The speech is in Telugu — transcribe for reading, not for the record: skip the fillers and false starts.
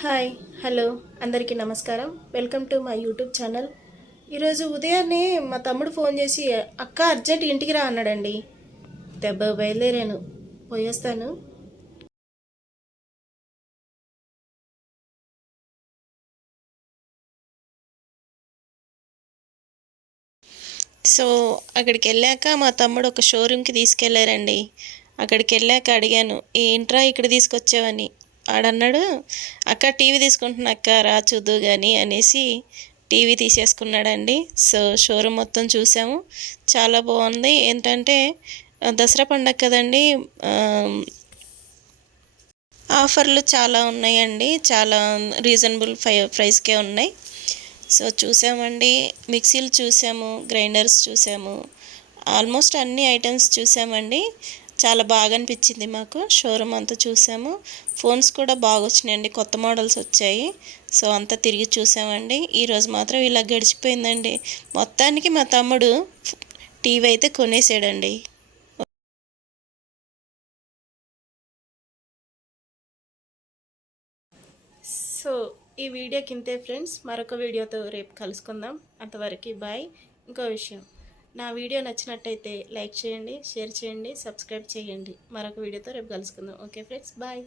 హాయ్ హలో అందరికీ నమస్కారం. Welcome to my YouTube channel. ఈరోజు ఉదయాన్నే మా తమ్ముడు ఫోన్ చేసి అక్క అర్జెంట్ ఇంటికి రా అన్నాడండి. దెబ్బ బయలుదేరాను, పోయేస్తాను. సో అక్కడికి వెళ్ళాక మా తమ్ముడు ఒక షోరూమ్కి తీసుకెళ్లారండి. అక్కడికి వెళ్ళాక అడిగాను, ఏంట్రా ఇక్కడ తీసుకొచ్చావని. ఆడన్నాడు, అక్క టీవీ తీసుకుంటున్నా అక్క, రా చూద్దు కానీ అనేసి టీవీ తీసేసుకున్నాడండి. సో షోరూమ్ మొత్తం చూసాము, చాలా బాగుంది. ఏంటంటే దసరా పండగ కదండి, ఆఫర్లు చాలా ఉన్నాయండి. చాలా రీజనబుల్ ప్రైస్కే ఉన్నాయి. సో చూసామండి, మిక్సీలు చూసాము, గ్రైండర్స్ చూసాము, ఆల్మోస్ట్ అన్ని ఐటమ్స్ చూసామండి. చాలా బాగా అనిపించింది మాకు. షోరూమ్ అంతా చూసాము. ఫోన్స్ కూడా బాగా వచ్చినాయండి, కొత్త మోడల్స్ వచ్చాయి. సో అంతా తిరిగి చూసామండి. ఈరోజు మాత్రం ఇలా గడిచిపోయిందండి. మొత్తానికి మా తమ్ముడు టీవీ అయితే కొనేసాడండి. సో ఈ వీడియోకి ఇంతే ఫ్రెండ్స్. మరొక వీడియోతో రేపు కలుసుకుందాం. అంతవరకు బాయ్. ఇంకో విషయం, నా వీడియో నచ్చినట్టయితే లైక్ చేయండి, షేర్ చేయండి, సబ్స్క్రైబ్ చేయండి. మరొక వీడియోతో రేపు కలుసుకుందాం. Okay friends, bye.